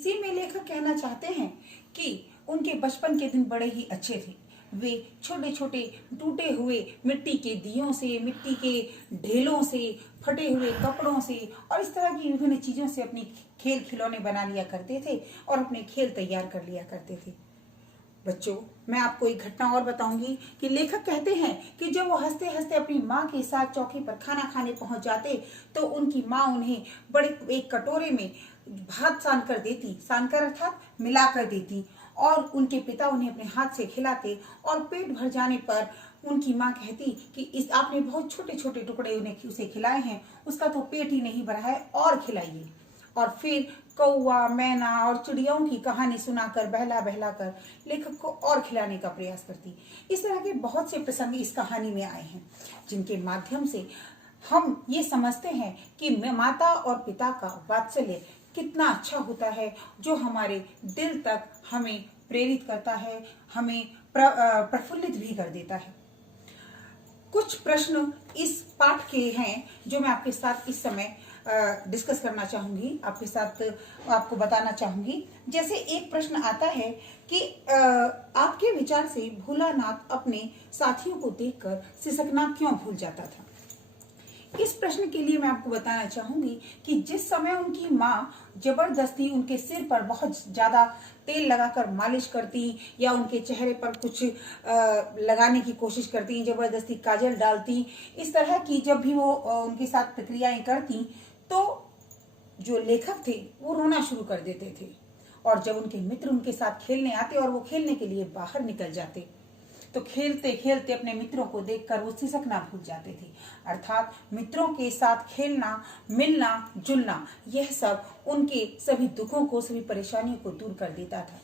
इसी में लेखक कहना चाहते हैं कि उनके बचपन के दिन बड़े ही अच्छे थे। वे छोटे छोटे टूटे हुए मिट्टी के दियों से, मिट्टी के ढेलों से, फटे हुए कपड़ों से और इस तरह की विभिन्न चीजों से अपनी खेल खिलौने बना लिया करते थे और अपने खेल तैयार कर लिया करते थे। बच्चों, मैं आपको एक घटना और बताऊंगी कि लेखक कहते हैं कि जब वो हंसते हंसते अपनी माँ के साथ चौकी पर खाना खाने पहुंच जाते तो उनकी माँ उन्हें बड़े एक कटोरे में भात सान कर देती, सान कर अर्थात मिला कर देती और उनके पिता उन्हें अपने हाथ से खिलाते और पेट भर जाने पर उनकी माँ कहती कि इस आपने बहुत छोटे छोटे टुकड़े उसे खिलाए हैं, उसका तो पेट ही नहीं भरा है और खिलाइए। और फिर कौवा, मैना और चिड़ियों की कहानी सुनाकर बहला बहला कर लेखक को और खिलाने का प्रयास करती। इस तरह के बहुत से प्रसंग इस कहानी में आए हैं जिनके माध्यम से हम ये समझते हैं कि माता और पिता का वात्सल्य कितना अच्छा होता है, जो हमारे दिल तक हमें प्रेरित करता है, हमें प्रफुल्लित भी कर देता है। कुछ प्रश्न इस पाठ के हैं जो मैं आपके साथ इस समय डिस्कस करना चाहूंगी, आपके साथ आपको बताना चाहूंगी। जैसे एक प्रश्न आता है कि आपके विचार से भोलानाथ अपने साथियों को देखकर सिसकना क्यों भूल जाता था। इस प्रश्न के लिए मैं आपको बताना चाहूंगी कि जिस समय उनकी माँ जबरदस्ती उनके सिर पर बहुत ज्यादा तेल लगाकर मालिश करती या उनके चेहरे पर कुछ लगाने की कोशिश करती, जबरदस्ती काजल डालती, इस तरह की जब भी वो उनके साथ प्रक्रियाएं करती तो जो लेखक थे वो रोना शुरू कर देते थे। और जब उनके मित्र उनके साथ खेलने आते और वो खेलने के लिए बाहर निकल जाते तो खेलते खेलते अपने मित्रों को देखकर वो सिसकना भूल जाते थे। अर्थात मित्रों के साथ खेलना, मिलना जुलना, यह सब उनके सभी दुखों को, सभी परेशानियों को दूर कर देता था।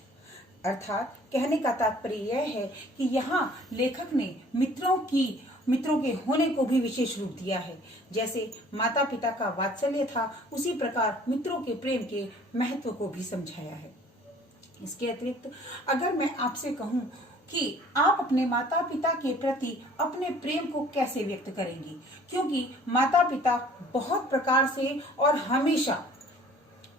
अर्थात कहने का तात्पर्य यह है कि यहाँ लेखक ने मित्रों के होने को भी विशेष रूप दिया है। जैसे माता पिता का वात्सल्य था, उसी प्रकार मित्रों के प्रेम के महत्व को भी समझाया है। इसके अतिरिक्त अगर मैं आपसे कहूं कि आप अपने माता पिता के प्रति अपने प्रेम को कैसे व्यक्त करेंगी, क्योंकि माता पिता बहुत प्रकार से और हमेशा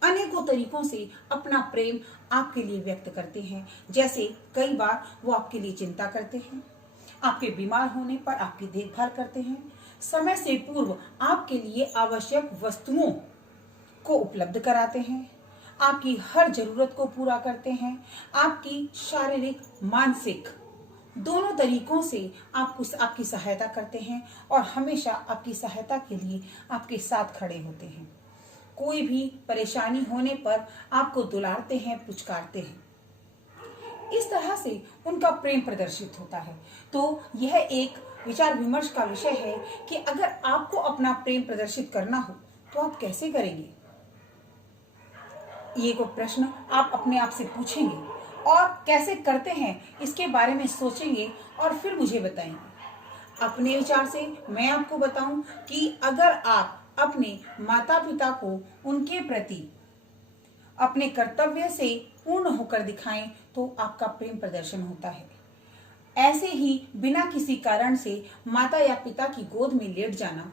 अनेकों तरीकों से अपना प्रेम आपके लिए व्यक्त करते हैं। जैसे कई बार वो आपके लिए चिंता करते हैं, आपके बीमार होने पर आपकी देखभाल करते हैं, समय से पूर्व आपके लिए आवश्यक वस्तुओं को उपलब्ध कराते हैं, आपकी हर जरूरत को पूरा करते हैं, आपकी शारीरिक मानसिक दोनों तरीकों से आपकी सहायता करते हैं और हमेशा आपकी सहायता के लिए आपके साथ खड़े होते हैं। कोई भी परेशानी होने पर आपको दुलारते हैं, पुचकारते हैं। इस तरह से उनका प्रेम प्रदर्शित होता है। तो यह एक विचार विमर्श का विषय है कि अगर आपको अपना प्रेम प्रदर्शित करना हो तो आप कैसे करेंगे। ये को प्रश्न आप अपने आप से पूछेंगे और कैसे करते हैं इसके बारे में सोचेंगे और फिर मुझे बताएंगे। अपने विचार से मैं आपको बताऊं कि अगर आप अपने माता पिता को उनके प्रति अपने कर्तव्य से पूर्ण होकर दिखाएं तो आपका प्रेम प्रदर्शन होता है। ऐसे ही बिना किसी कारण से माता या पिता की गोद में लेट जाना,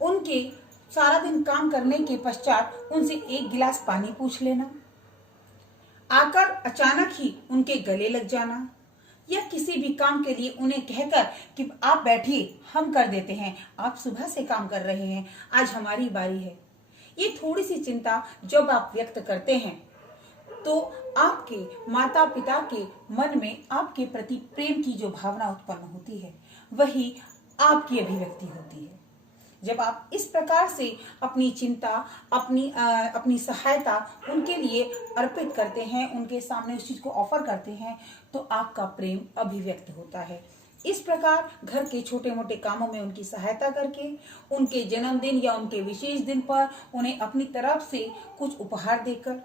उनके सारा दिन काम करने के पश्चात उनसे एक गिलास पानी पूछ लेना, आकर अचानक ही उनके गले लग जाना या किसी भी काम के लिए उन्हें कहकर कि आप बैठिए, हम कर देते हैं, आप सुबह से काम कर रहे हैं, आज हमारी बारी है। ये थोड़ी सी चिंता जब आप व्यक्त करते हैं तो आपके माता पिता के मन में आपके प्रति प्रेम की जो भावना उत्पन्न होती है वही आपकी अभिव्यक्ति होती है। जब आप इस प्रकार से अपनी चिंता, अपनी सहायता उनके लिए अर्पित करते हैं, उनके सामने उस चीज को ऑफर करते हैं तो आपका प्रेम अभिव्यक्त होता है। इस प्रकार घर के छोटे मोटे कामों में उनकी सहायता करके, उनके जन्मदिन या उनके विशेष दिन पर उन्हें अपनी तरफ से कुछ उपहार देकर,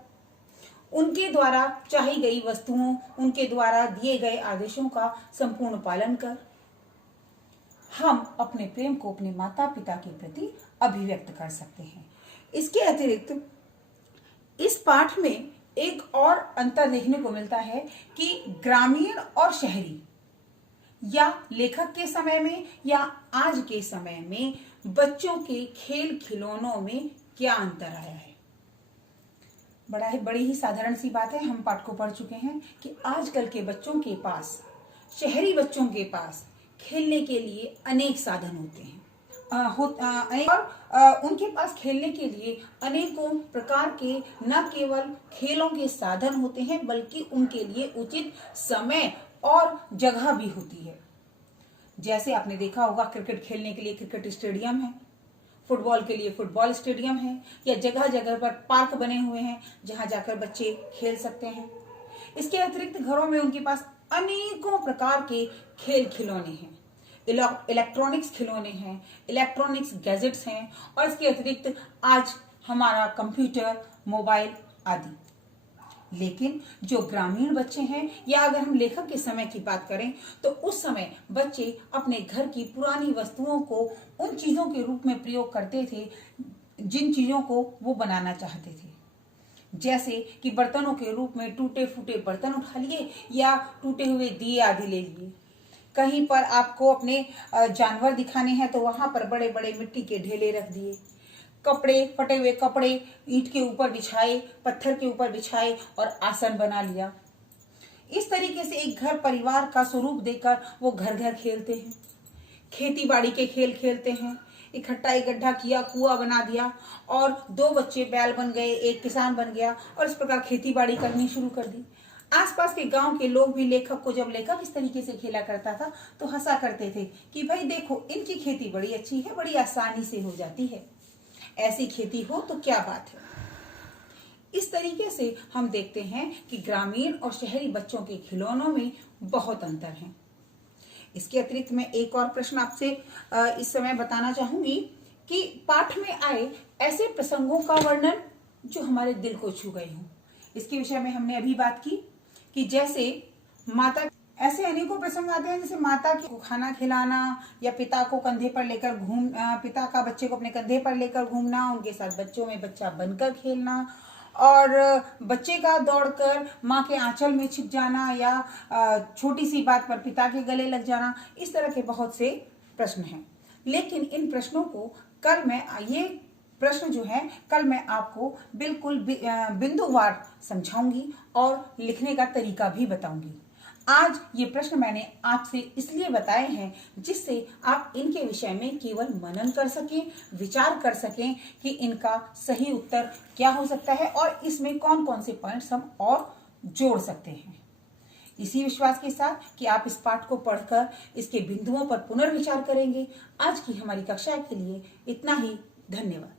उनके द्वारा चाही गई वस्तुओं, उनके द्वारा दिए गए आदेशों का संपूर्ण पालन कर हम अपने प्रेम को अपने माता पिता के प्रति अभिव्यक्त कर सकते हैं। इसके अतिरिक्त इस पाठ में एक और अंतर देखने को मिलता है कि ग्रामीण और शहरी, या लेखक के समय में या आज के समय में बच्चों के खेल खिलौनों में क्या अंतर आया है। बड़ी ही साधारण सी बात है, हम पाठ को पढ़ चुके हैं कि आजकल के बच्चों के पास, शहरी बच्चों के पास खेलने के लिए अनेक साधन होते हैं और उनके पास खेलने के लिए अनेकों प्रकार के न केवल खेलों के साधन होते हैं बल्कि उनके लिए उचित समय और जगह भी होती है। जैसे आपने देखा होगा, क्रिकेट खेलने के लिए क्रिकेट स्टेडियम है, फुटबॉल के लिए फुटबॉल स्टेडियम है, या जगह जगह पर पार्क बने हुए हैं जहां जाकर बच्चे खेल सकते हैं। इसके अतिरिक्त घरों में उनके पास अनेकों प्रकार के खेल खिलौने हैं, इलेक्ट्रॉनिक्स खिलौने हैं, इलेक्ट्रॉनिक्स गैजेट्स हैं, और इसके अतिरिक्त आज हमारा कंप्यूटर, मोबाइल आदि। लेकिन जो ग्रामीण बच्चे हैं, या अगर हम लेखक के समय की बात करें तो उस समय बच्चे अपने घर की पुरानी वस्तुओं को उन चीजों के रूप में प्रयोग करते थे जिन चीजों को वो बनाना चाहते थे। जैसे कि बर्तनों के रूप में टूटे फूटे बर्तन उठा लिए या टूटे हुए दिए आदि ले लिए। कहीं पर आपको अपने जानवर दिखाने हैं तो वहां पर बड़े बड़े मिट्टी के ढेले रख दिए, कपड़े, फटे हुए कपड़े ईंट के ऊपर बिछाए, पत्थर के ऊपर बिछाए और आसन बना लिया। इस तरीके से एक घर परिवार का स्वरूप देकर वो घर घर खेलते हैं। खेती बाड़ी के खेल खेलते हैं, इकट्ठा एक गड्ढा किया, कुआं बना दिया और दो बच्चे बैल बन गए, एक किसान बन गया और इस प्रकार खेती बाड़ी करनी शुरू कर दी। आसपास के गांव के लोग भी लेखक को, जब लेखक इस तरीके से खेला करता था तो हंसा करते थे कि भाई देखो, इनकी खेती बड़ी अच्छी है, बड़ी आसानी से हो जाती है, ऐसी खेती हो तो क्या बात है। इस तरीके से हम देखते हैं कि ग्रामीण और शहरी बच्चों के खिलौनों में बहुत अंतर है। इसके अतिरिक्त मैं एक और प्रश्न आपसे इस समय बताना चाहूंगी कि पाठ में आए ऐसे प्रसंगों का वर्णन जो हमारे दिल को छू गए हों। इसके विषय में हमने अभी बात की कि जैसे माता, ऐसे अनेकों प्रसंग आते हैं जैसे माता को खाना खिलाना, या पिता को कंधे पर लेकर पिता का बच्चे को अपने कंधे पर लेकर घूमना, उनके साथ बच्चों में बच्चा बनकर खेलना, और बच्चे का दौड़कर माँ के आंचल में छिप जाना, या छोटी सी बात पर पिता के गले लग जाना। इस तरह के बहुत से प्रश्न हैं। लेकिन इन प्रश्नों को ये प्रश्न जो है कल मैं आपको बिल्कुल बिंदुवार समझाऊंगी और लिखने का तरीका भी बताऊंगी। आज ये प्रश्न मैंने आपसे इसलिए बताए हैं जिससे आप इनके विषय में केवल मनन कर सकें, विचार कर सकें कि इनका सही उत्तर क्या हो सकता है और इसमें कौन कौन से पॉइंट्स हम और जोड़ सकते हैं। इसी विश्वास के साथ कि आप इस पाठ को पढ़कर इसके बिंदुओं पर पुनर्विचार करेंगे। आज की हमारी कक्षा के लिए इतना ही। धन्यवाद।